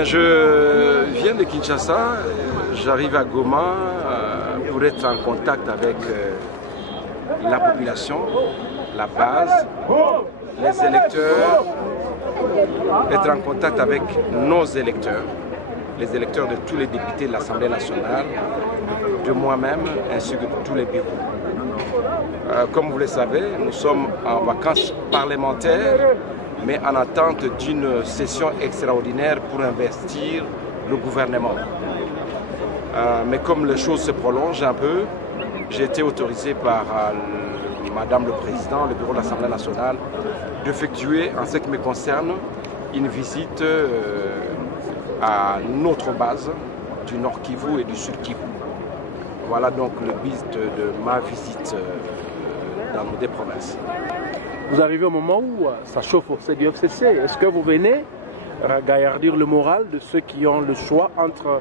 Bien, je viens de Kinshasa, j'arrive à Goma pour être en contact avec la population, la base, les électeurs, être en contact avec nos électeurs, les électeurs de tous les députés de l'Assemblée nationale, de moi-même ainsi que de tous les bureaux. Comme vous le savez, nous sommes en vacances parlementaires, mais en attente d'une session extraordinaire pour investir le gouvernement. Mais comme les choses se prolongent un peu, j'ai été autorisé par Madame le Président, le bureau de l'Assemblée nationale, d'effectuer, en ce qui me concerne, une visite à notre base du Nord Kivu et du Sud Kivu. Voilà donc le but de ma visite dans nos deux provinces. Vous arrivez au moment où ça chauffe au sein du FCC. Est-ce que vous venez gaillardir le moral de ceux qui ont le choix entre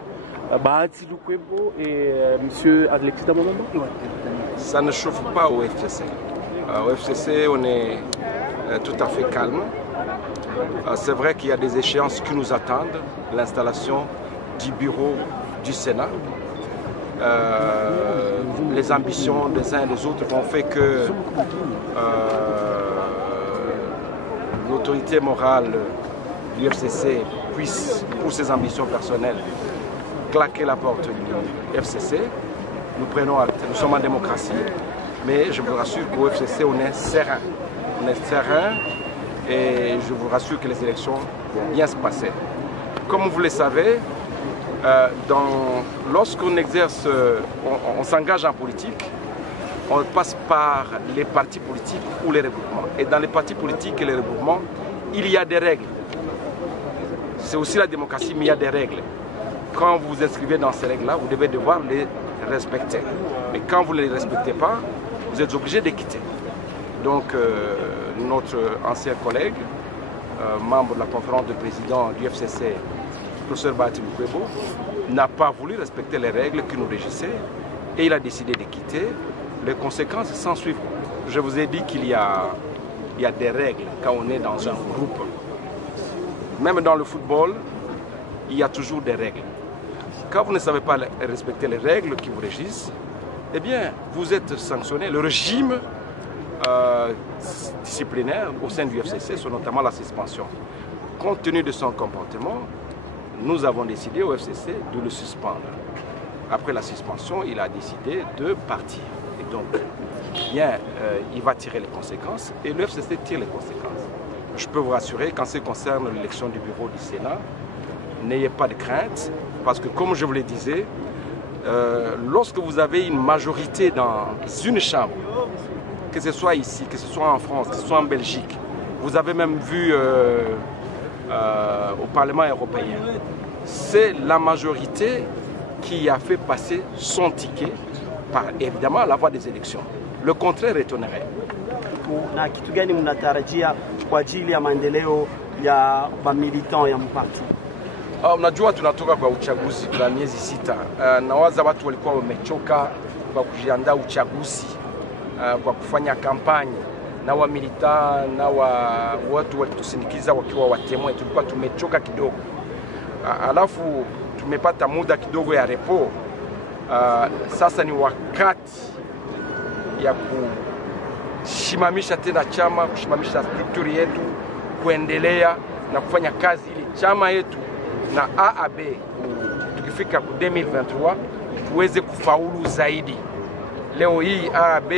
Bahati Lukwebo et M. Alexis Damomamba? Ça ne chauffe pas au FCC. Au FCC, on est tout à fait calme. C'est vrai qu'il y a des échéances qui nous attendent. L'installation du bureau du Sénat. Les ambitions des uns et des autres ont fait que l'autorité morale du FCC puisse, pour ses ambitions personnelles, claquer la porte du FCC. Nous prenons acte, nous sommes en démocratie, mais je vous rassure qu'au FCC, on est serein. On est serein et je vous rassure que les élections vont bien se passer. Comme vous le savez, lorsqu'on exerce, on s'engage en politique, on passe par les partis politiques ou les regroupements. Et dans les partis politiques et les regroupements, il y a des règles. C'est aussi la démocratie, mais il y a des règles. Quand vous vous inscrivez dans ces règles-là, vous devez devoir les respecter. Mais quand vous ne les respectez pas, vous êtes obligé de quitter. Donc, notre ancien collègue, membre de la conférence de présidents du FCC, le professeur Bahati Lukwebo, n'a pas voulu respecter les règles qui nous régissaient et il a décidé de quitter. Les conséquences s'en suivent. Je vous ai dit qu'il y a des règles quand on est dans un groupe. Même dans le football, il y a toujours des règles. Quand vous ne savez pas respecter les règles qui vous régissent, eh bien, vous êtes sanctionné. Le régime disciplinaire au sein du FCC, c'est notamment la suspension. Compte tenu de son comportement, nous avons décidé au FCC de le suspendre. Après la suspension, il a décidé de partir. Et donc, bien, il va tirer les conséquences et le FCC tire les conséquences. Je peux vous rassurer qu'en ce qui concerne l'élection du bureau du Sénat, n'ayez pas de crainte, parce que comme je vous le disais, lorsque vous avez une majorité dans une chambre, que ce soit ici, que ce soit en France, que ce soit en Belgique, vous avez même vu au Parlement européen, c'est la majorité qui a fait passer son ticket par évidemment la voie des élections. Le contraire étonnerait. Na kitu gani mnatarajia kwa ajili ya maendeleo ya militant ya mparti? Unajua tunatoka kwa uchaguzi kwa miezi 6. Nawaza watu walikuwa wamechoka kwa kujiandaa uchaguzi, kwa kufanya kampani na wa milita na watu walitusindikiza wakiwa watemwe. Tulikuwa tumechoka kidogo. Alafu tumepata muda kidogo ya repo. Sasa ni wakati ya kushimamisha tena chama, kushimamisha structure yetu, kuendelea na kufanya kazi ili chama yetu na AAB tukifika ku 2023 tuweze kufaulu zaidi. Leo hii AAB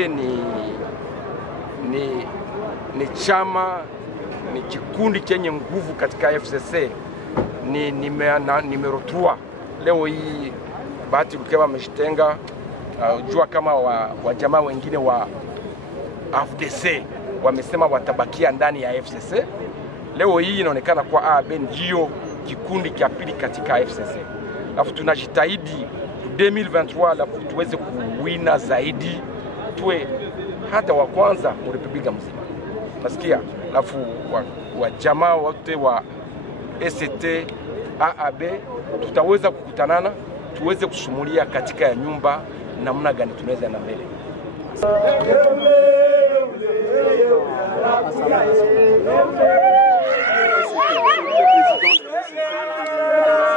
ni chama, ni kikundi chenye nguvu katika FCC, ni numero 3. Leo hii Bahati Lukwebo amejitenga, jua kama wajamaa wengine wa FDC wamesema watabakia ndani ya FCC. Leo hii inaonekana kwa AAB ndio kikundi cha pili katika FCC. Alafu tunajitahidi 2023 alafu tuweze kuwina zaidi, tuwe hata wa kwanza kwa Republika mzima. Nasikia alafu wajamaa wote wa ST AAB tutaweza kukutanana, tuweze kusumulia katika ya nyumba namna gani tunaweza na mbele. président